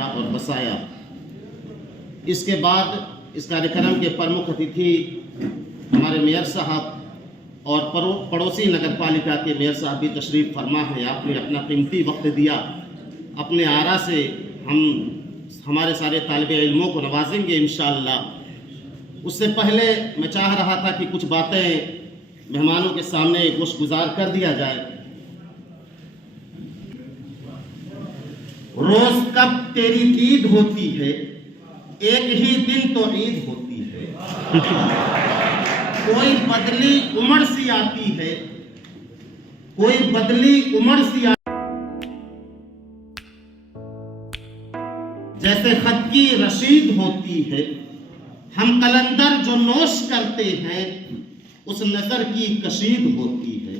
और बसाया। इसके बाद इस कार्यक्रम के प्रमुख अतिथि हमारे मेयर साहब और पड़ोसी नगर पालिका के मेयर साहब भी तशरीफ़ फरमा है। आपने अपना कीमती वक्त दिया, अपने आरा से हम हमारे सारे तालिब इल्मों को नवाजेंगे इंशाअल्लाह। उससे पहले मैं चाह रहा था कि कुछ बातें मेहमानों के सामने गुज़ार कर दिया जाए। रोज कब तेरी ईद होती है, एक ही दिन तो ईद होती है। कोई बदली उम्र सी आती है, कोई बदली उम्र सी जैसे खत की रशीद होती है। हम कलंदर जो नोश करते हैं, उस नजर की कशीद होती है।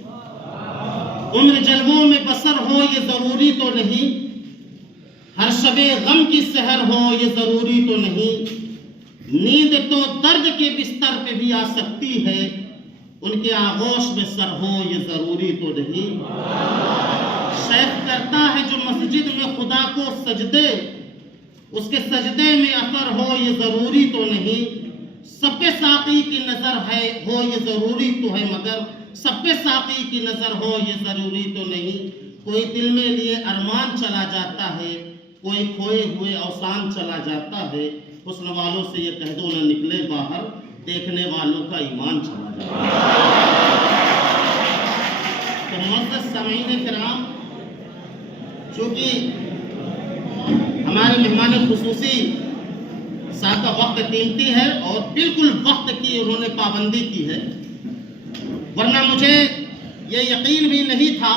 उम्र जलवों में बसर हो ये जरूरी तो नहीं, हर शबे गम की सहर हो ये जरूरी तो नहीं। नींद तो दर्द के बिस्तर पे भी आ सकती है, उनके आगोश में सर हो ये जरूरी तो नहीं। शेख करता है जो मस्जिद में खुदा को सजदे, उसके सजदे में असर हो ये जरूरी तो नहीं। सब पे साकी की नजर है हो ये जरूरी तो है, मगर सब पे साकी की नजर हो ये जरूरी तो नहीं। कोई दिल में लिए अरमान चला जाता है, कोई खोए हुए अवसान चला जाता है। हुस्न वालों से ये कह दो न निकले बाहर, देखने वालों का ईमान चला जाता है। तो मुअज़्ज़ज़ सामीईन किराम, चूंकि हमारे मेहमान खुसूसी साहब का वक्त कीमती है और बिल्कुल वक्त की उन्होंने पाबंदी की है, वरना मुझे ये यकीन भी नहीं था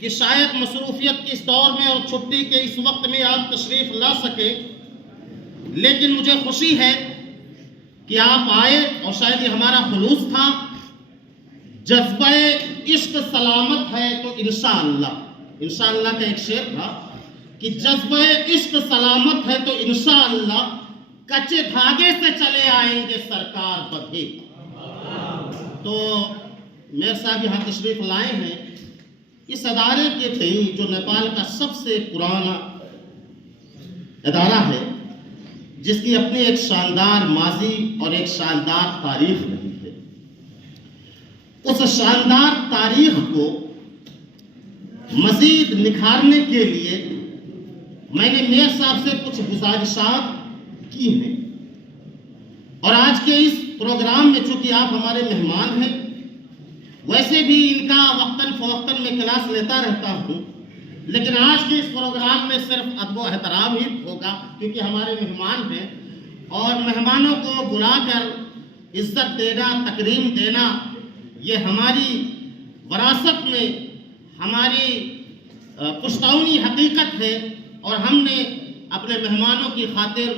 कि शायद मसरूफियत के इस दौर में और छुट्टी के इस वक्त में आप तशरीफ़ ला सके। लेकिन मुझे खुशी है कि आप आए और शायद ये हमारा खुलूस था। जज्बे इश्क सलामत है तो इंशाअल्लाह, इंशाअल्लाह का एक शेर था कि जज्बे इश्क सलामत है तो इंशाअल्लाह कच्चे धागे से चले आएंगे सरकार बधे। तो मेयर साहब यहाँ तशरीफ़ लाए हैं इस अदारे के तई जो नेपाल का सबसे पुराना अदारा है, जिसकी अपनी एक शानदार माजी और एक शानदार तारीख रही है। उस शानदार तारीख को मजीद निखारने के लिए मैंने मेयर साहब से कुछ गुजारिशात की हैं। और आज के इस प्रोग्राम में चूंकि आप हमारे मेहमान हैं, वैसे भी इनका वक्तन फवक्तन में क्लास लेता रहता हूँ, लेकिन आज के इस प्रोग्राम में सिर्फ अदब एहतराम ही होगा क्योंकि हमारे मेहमान हैं। और मेहमानों को बुलाकर इज्जत देना, तकरीम देना, ये हमारी विरासत में हमारी पुश्तौनी हकीकत है। और हमने अपने मेहमानों की खातिर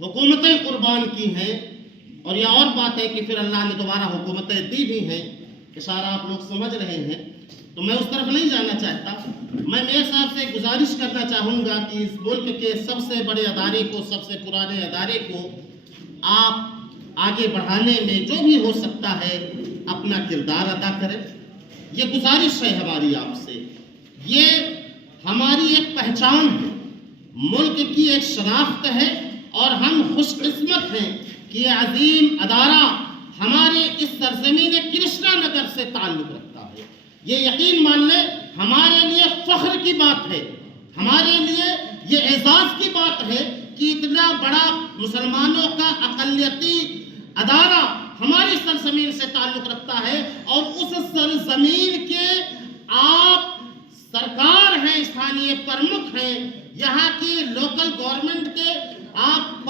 हुकूमतें कुर्बान की हैं। और यह और बात है कि फिर अल्लाह ने दोबारा हुकूमतें दी भी हैं, इशारा आप लोग समझ रहे हैं। तो मैं उस तरफ नहीं जाना चाहता। मैं मेयर साहब से गुजारिश करना चाहूँगा कि इस मुल्क के सबसे बड़े अदारे को, सबसे पुराने अदारे को आप आगे बढ़ाने में जो भी हो सकता है अपना किरदार अदा करें। ये गुजारिश है हमारी आपसे। ये हमारी एक पहचान है, मुल्क की एक शनाख्त है और हम खुशकिस्मत हैं कि ये अजीम अदारा हमारे इस सरजमीन कृष्णा नगर से ताल्लुक़ रखता है। ये यकीन मान ले हमारे लिए फख्र की बात है, हमारे लिए ये एजाज़ की बात है कि इतना बड़ा मुसलमानों का अक़लियती अदारा हमारी सरजमीन से ताल्लुक़ रखता है। और उस सरजमीन के आप सरकार हैं, स्थानीय प्रमुख हैं, यहाँ की लोकल गवर्नमेंट के आप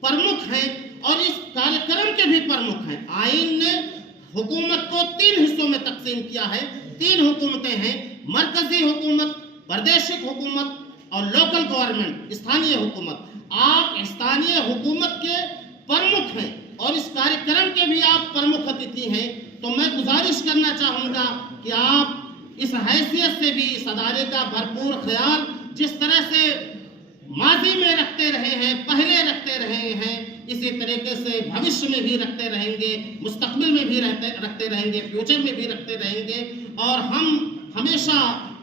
प्रमुख हैं और इस कार्यक्रम के भी प्रमुख हैं। आईन ने हुकूमत को 3 हिस्सों में तकसीम किया है। 3 हुकूमतें हैं, मरकजी हुकूमत, प्रादेशिक हुकूमत और लोकल गवर्नमेंट, स्थानीय हुकूमत। आप स्थानीय हुकूमत के प्रमुख हैं और इस कार्यक्रम के भी आप प्रमुख अतिथि हैं। तो मैं गुजारिश करना चाहूँगा कि आप इस हैसियत से भी इस अदारे का भरपूर ख्याल जिस तरह से माजी में रखते रहे हैं, पहले रखते रहे हैं, इसी तरीके से भविष्य में भी रखते रहेंगे, मुस्तकबिल में भी रखते रहेंगे, फ्यूचर में भी रखते रहेंगे। और हम हमेशा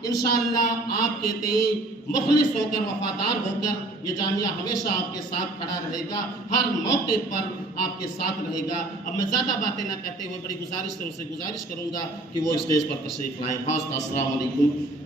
इंशाअल्लाह आपके तई मुखलिस होकर, वफादार होकर ये जामिया हमेशा आपके साथ खड़ा रहेगा, हर मौके पर आपके साथ रहेगा। अब मैं ज़्यादा बातें ना कहते हुए बड़ी गुजारिश से उनसे गुजारिश करूँगा कि वो स्टेज पर तशरीफ़ लाएँ। खास अस्सलाम वालेकुम।